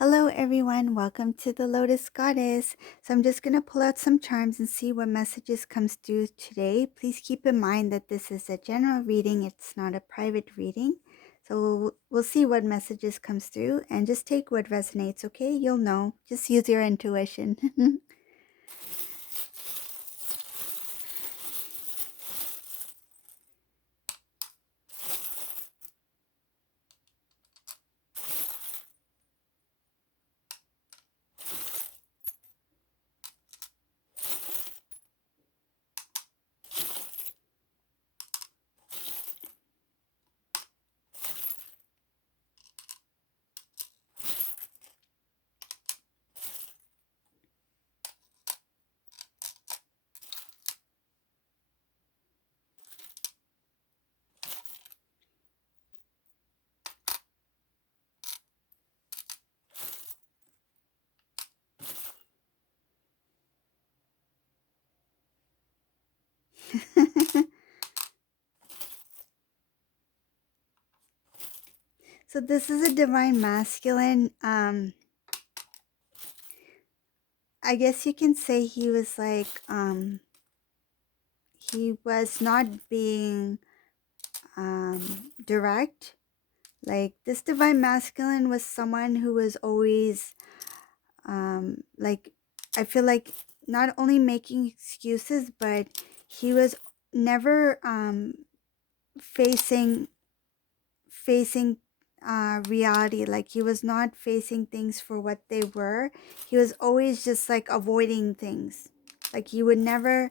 Hello everyone, welcome to the Lotus Goddess. So I'm just going to pull out some charms and see what messages comes through today. Please keep in mind that this is a general reading, it's not a private reading. So we'll see what messages comes through and just take what resonates, okay? You'll know. Just use your intuition. So this is a divine masculine. I guess you can say he was like, he was not being direct. Like this divine masculine was someone who was always like, I feel like not only making excuses, but he was never facing reality. Like he was not facing things for what they were. He was always just like avoiding things. Like he would never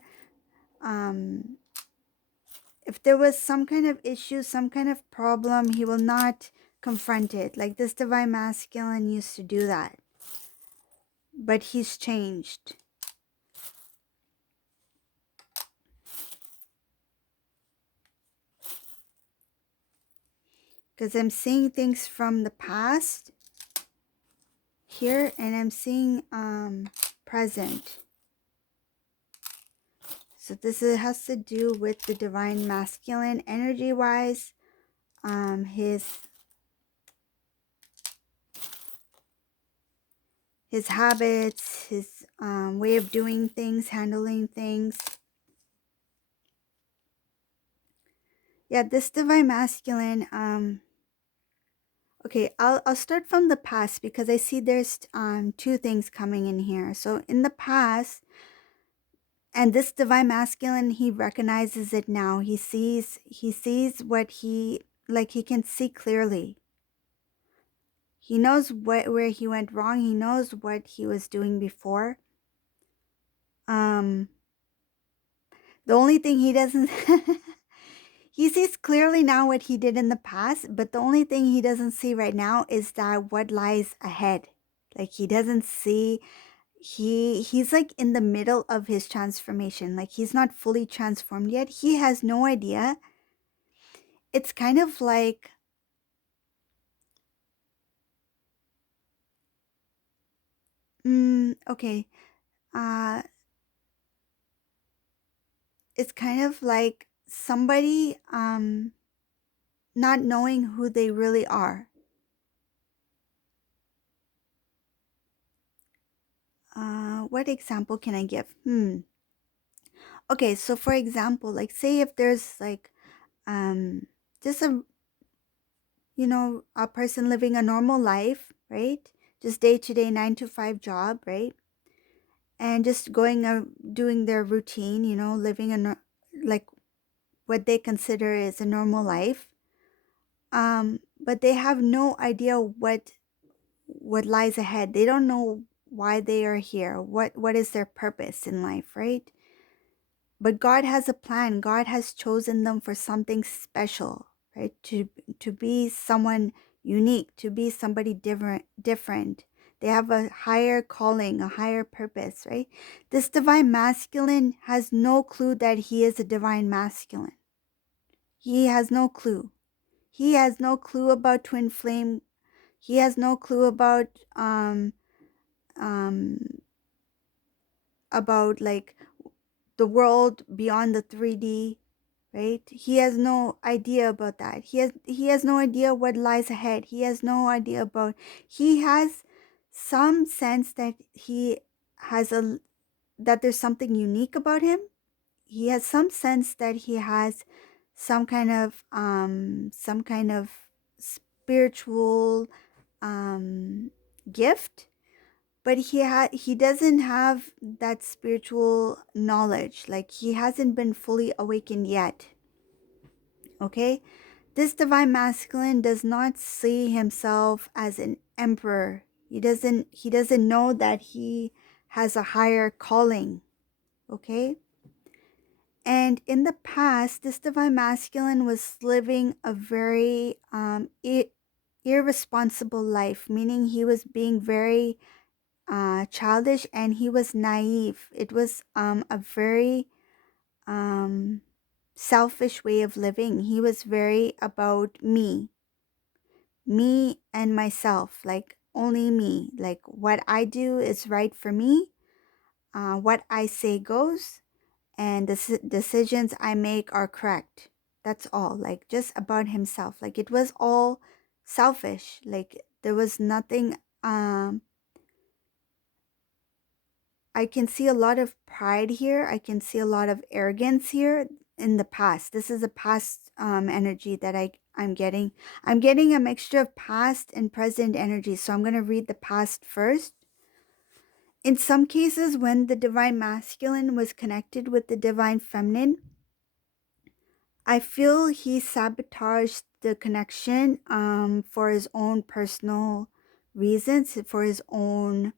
if there was some kind of issue, some kind of problem, he will not confront it. Like this divine masculine used to do that. But he's changed. Because I'm seeing things from the past here, and I'm seeing present. So this has to do with the divine masculine energy wise. His habits, his way of doing things, handling things. Yeah, this divine masculine, okay, I'll start from the past because I see there's two things coming in here. So in the past, and this divine masculine, he recognizes it now. He sees what he, like, he can see clearly. He knows where he went wrong. He knows what he was doing before. The only thing he doesn't he sees clearly now what he did in the past, but the only thing he doesn't see right now is that what lies ahead. Like he doesn't see, he's like in the middle of his transformation. Like he's not fully transformed yet. He has no idea. It's kind of like, okay, uh it's kind of like somebody not knowing who they really are. What example can I give? Okay, so for example, like say if there's like just a, a person living a normal life, right? Just day to day 9 to 5 job, right? And just going doing their routine, living like what they consider is a normal life. But they have no idea what lies ahead. They don't know why they are here. What is their purpose in life, right? But God has a plan. God has chosen them for something special, right? To be someone unique, to be somebody different. They have a higher calling, a higher purpose, right? This divine masculine has no clue that he is a divine masculine. He has no clue. He has no clue about twin flame. He has no clue um about like the world beyond the 3D, right? He has no idea about that. He has no idea what lies ahead. He has no idea about, he has some sense that he has a that there's something unique about him. He has some sense that he has some kind of spiritual um gift, but he doesn't have that spiritual knowledge. Like, he hasn't been fully awakened yet. Okay? This divine masculine does not see himself as an emperor. He doesn't know that he has a higher calling. Okay? And in the past, this divine masculine was living a very irresponsible life, meaning he was being very childish, and he was naive. It was a very um, selfish way of living. He was very about me and myself, like only me. Like, what I do is right for me. What I say goes, and the decisions I make are correct. That's all. Like, just about himself. Like, it was all selfish. Like, there was nothing. I can see a lot of pride here. I can see a lot of arrogance here in the past. This is a past energy that I'm getting. I'm getting a mixture of past and present energy. So I'm going to read the past first. In some cases, when the divine masculine was connected with the divine feminine, I feel he sabotaged the connection for his own personal reasons, for his own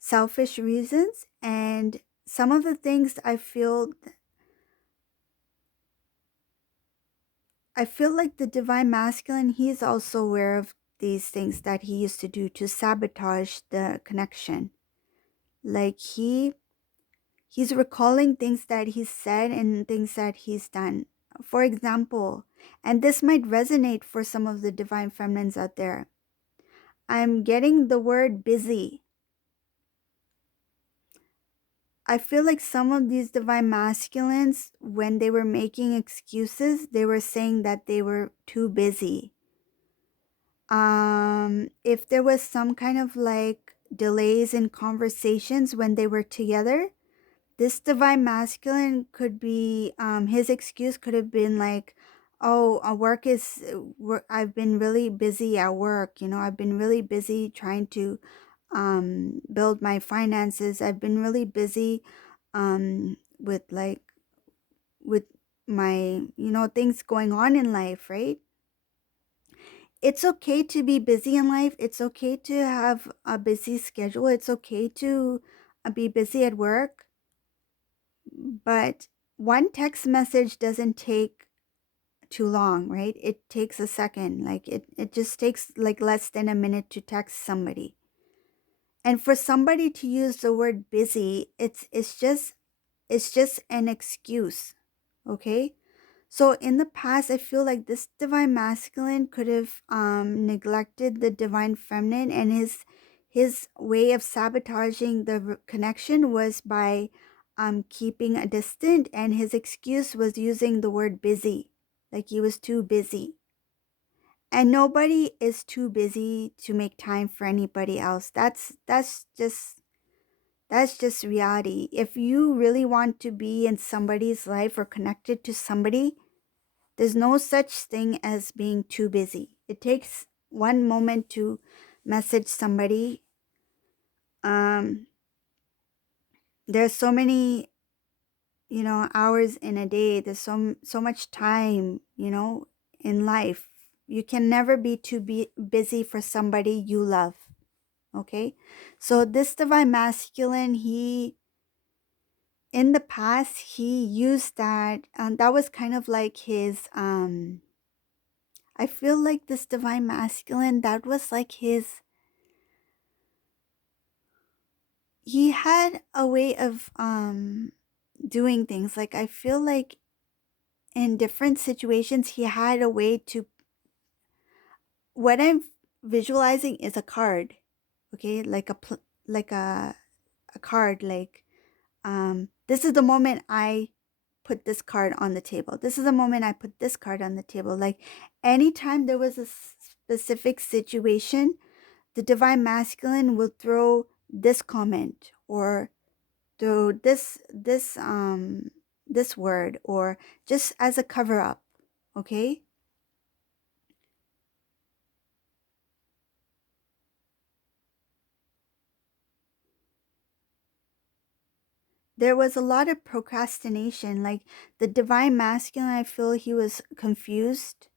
selfish reasons. And some of the things I feel like the divine masculine, he's also aware of these things that he used to do to sabotage the connection. Like, he's recalling things that he's said and things that he's done. For example, and this might resonate for some of the divine feminines out there, I'm getting the word busy. I feel like some of these divine masculines, when they were making excuses, they were saying that they were too busy. If there was some kind of like delays in conversations when they were together, this divine masculine could be his excuse could have been like, oh, I've been really busy at work. I've been really busy trying to build my finances. I've been really busy with with my things going on in life, right? It's okay to be busy in life. It's okay to have a busy schedule. It's okay to be busy at work. But one text message doesn't take too long, right? It takes a second. Like, it just takes like less than a minute to text somebody. And for somebody to use the word busy, it's just an excuse. Okay? So in the past, I feel like this divine masculine could have neglected the divine feminine, and his way of sabotaging the connection was by keeping a distant, and his excuse was using the word busy, like he was too busy. And nobody is too busy to make time for anybody else. That's just reality. If you really want to be in somebody's life or connected to somebody, there's no such thing as being too busy. It takes one moment to message somebody. Um, there's so many, hours in a day. There's so much time, in life. You can never be too busy for somebody you love. Okay, so this divine masculine, in the past, he used that. That was kind of like his. I feel like this divine masculine, that was like his. He had a way of doing things. Like, I feel like in different situations, he had a way to. What I'm visualizing is a card, okay, like a card. Like, this is the moment I put this card on the table. This is the moment I put this card on the table. Like, anytime there was a specific situation the divine masculine will throw this comment or throw this word, or just as a cover up. Okay. There was a lot of procrastination. Like the divine masculine, I feel he was confused.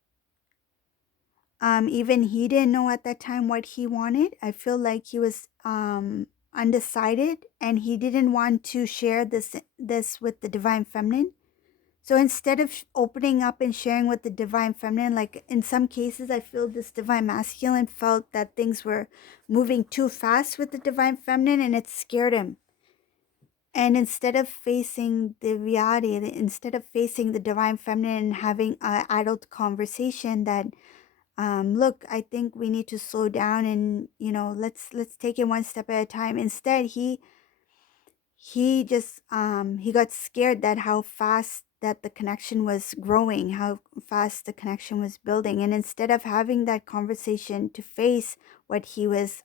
Even he didn't know at that time what he wanted. I feel like he was undecided, and he didn't want to share this with the divine feminine. So instead of opening up and sharing with the divine feminine, like in some cases, I feel this divine masculine felt that things were moving too fast with the divine feminine, and it scared him. And instead of facing the reality, instead of facing the divine feminine and having an adult conversation that, look, I think we need to slow down, and let's take it one step at a time. Instead, he just he got scared that how fast that the connection was growing, how fast the connection was building, and instead of having that conversation to face what he was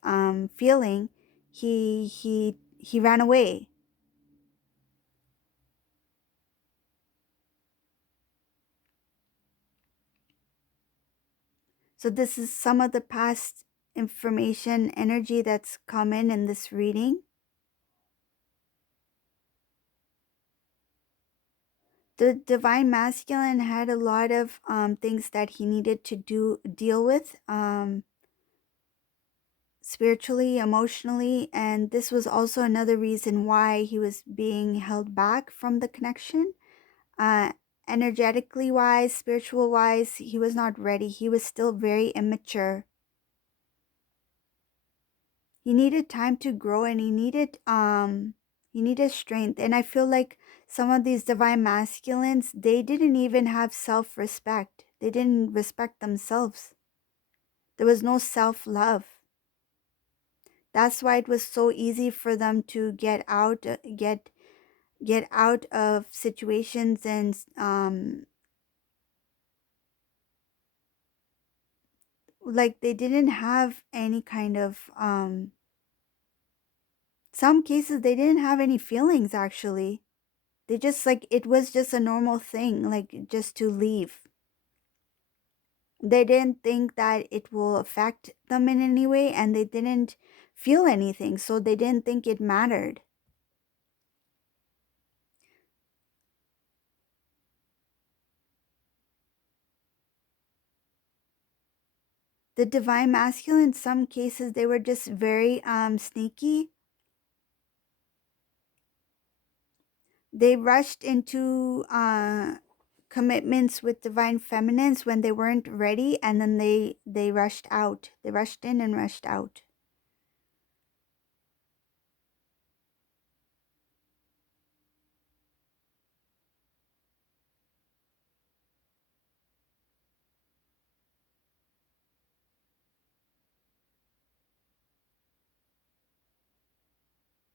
feeling, he ran away. So this is some of the past information energy that's come in this reading. The divine masculine had a lot of things that he needed to deal with, spiritually, emotionally, and this was also another reason why he was being held back from the connection. Uh, Energetically wise, spiritual wise, he was not ready. He was still very immature. He needed time to grow, and he needed strength. And I feel like some of these divine masculines, they didn't even have self-respect. They didn't respect themselves. There was no self-love. That's why it was so easy for them to get out of situations, and like they didn't have any kind of some cases they didn't have any feelings actually. They just, like, it was just a normal thing, like just to leave. They didn't think that it will affect them in any way, and they didn't feel anything, so they didn't think it mattered. The divine masculine, in some cases, they were just very sneaky. They rushed into commitments with divine feminines when they weren't ready, and then they rushed out. They rushed in and rushed out.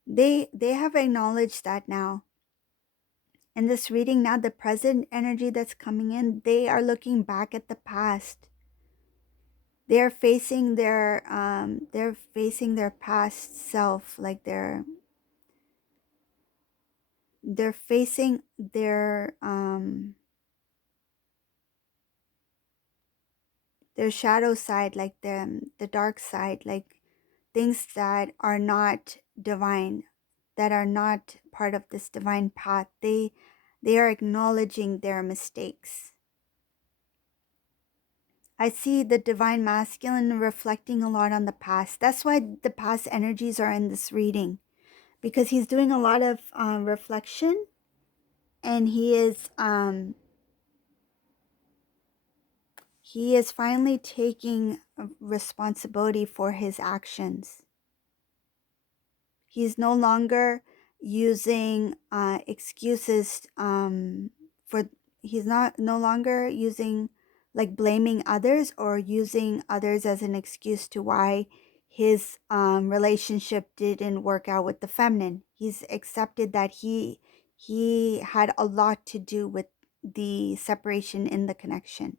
They have acknowledged that now. In this reading now, the present energy that's coming in, they are looking back at the past. They're facing their past self, like they're facing their shadow side, like the dark side, like things that are not divine, that are not part of this divine path. They are acknowledging their mistakes. I see the divine masculine reflecting a lot on the past. That's why the past energies are in this reading, because he's doing a lot of reflection, and he is finally taking responsibility for his actions. He's no longer using excuses for he's not no longer using, like, blaming others or using others as an excuse to why his relationship didn't work out with the feminine. He's accepted that he had a lot to do with the separation in the connection.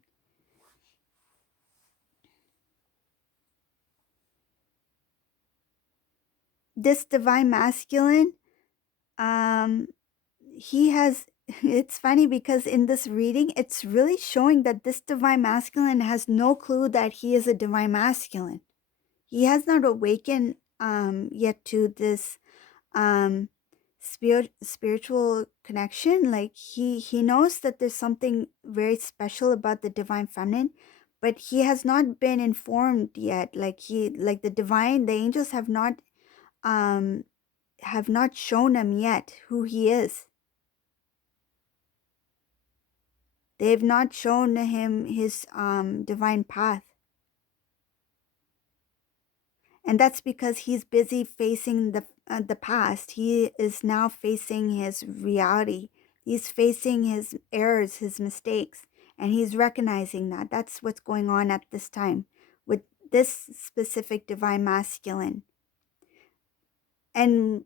this divine masculine, um he has it's funny because in this reading it's really showing that this divine masculine has no clue that he is a divine masculine. He has not awakened yet to this um spiritual connection. Like he knows that there's something very special about the divine feminine, but he has not been informed yet. Like the divine, the angels um have not shown him yet who he is. They've not shown him his divine path. And that's because he's busy facing the past. He is now facing his reality. He's facing his errors, his mistakes, and he's recognizing that. That's what's going on at this time with this specific divine masculine. And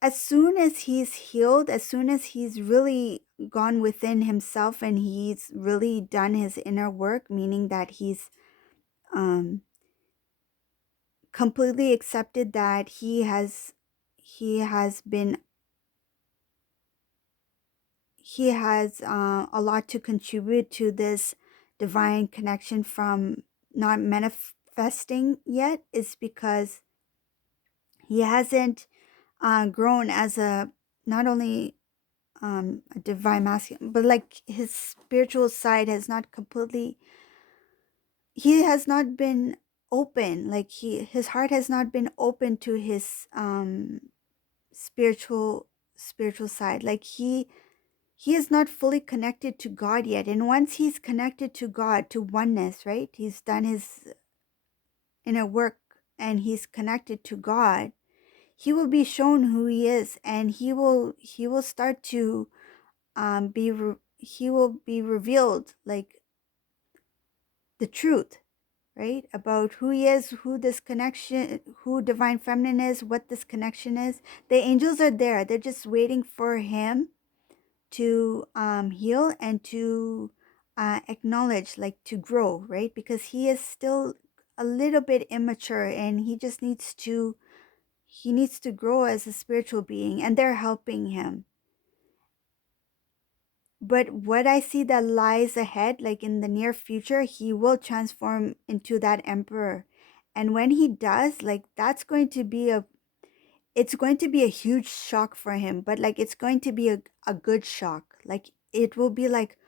as soon as he's healed, as soon as he's really gone within himself and he's really done his inner work, meaning that he's um, completely accepted that he has he has a lot to contribute to this divine connection from not manifesting yet, is because he hasn't grown as a not only a divine masculine, but like his spiritual side has not completely, he has not been open. Like his heart has not been open to his spiritual spiritual side. Like he is not fully connected to God yet. And once he's connected to God, to oneness, right? He's done his inner work and he's connected to God. He will be shown who he is, and he will start to he will be revealed, like the truth, right? About who he is, who this connection, who divine feminine is, what this connection is. The angels are there. They're just waiting for him to heal and to acknowledge, like to grow, right? Because he is still a little bit immature, and he needs to grow as a spiritual being, and they're helping him. But what I see that lies ahead, like in the near future, he will transform into that emperor. And when he does, like that's going to be it's going to be a huge shock for him, but like it's going to be a good shock. Like it will be like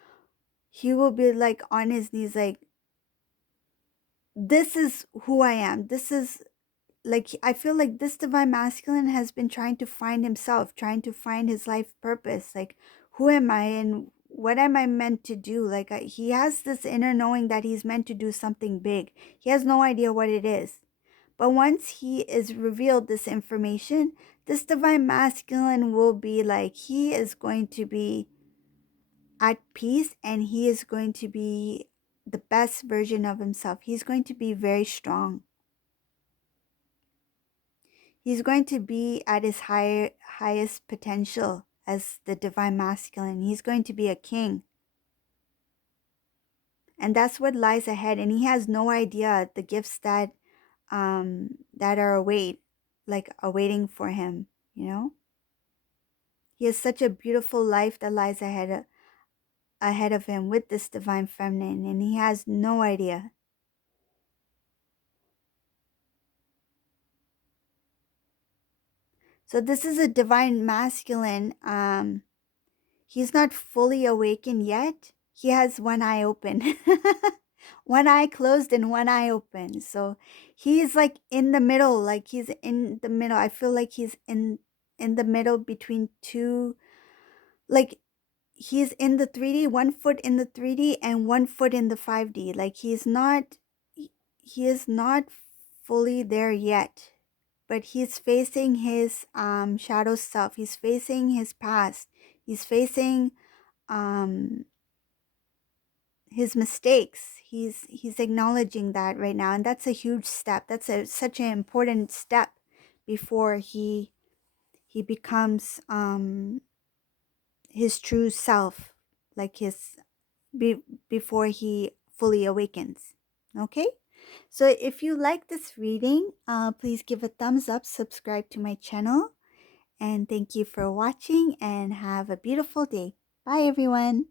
he will be like on his knees, like, this is who I am. This is like, I feel like this divine masculine has been trying to find himself, trying to find his life purpose. Like, who am I and what am I meant to do? Like, he has this inner knowing that he's meant to do something big. He has no idea what it is. But once he is revealed this information, this divine masculine will be like, he is going to be at peace, and he is going to be the best version of himself. He's going to be very strong. He's going to be at his highest potential as the divine masculine. He's going to be a king. And that's what lies ahead. And he has no idea the gifts that are awaiting for him, you know? He has such a beautiful life that lies ahead of him with this divine feminine, and he has no idea. So this is a divine masculine. He's not fully awakened yet. He has one eye open. One eye closed and one eye open. So he's like in the middle, like he's in the middle. I feel like he's in the middle between two, like he's in the 3D, one foot in the 3D and one foot in the 5D. Like he is not fully there yet, but he's facing his shadow self. He's facing his past. He's facing um his mistakes. He's acknowledging that right now, and that's a huge step. That's such an important step before he becomes his true self, like before he fully awakens. Okay? So if you like this reading, please give a thumbs up, subscribe to my channel, and thank you for watching and have a beautiful day. Bye, everyone.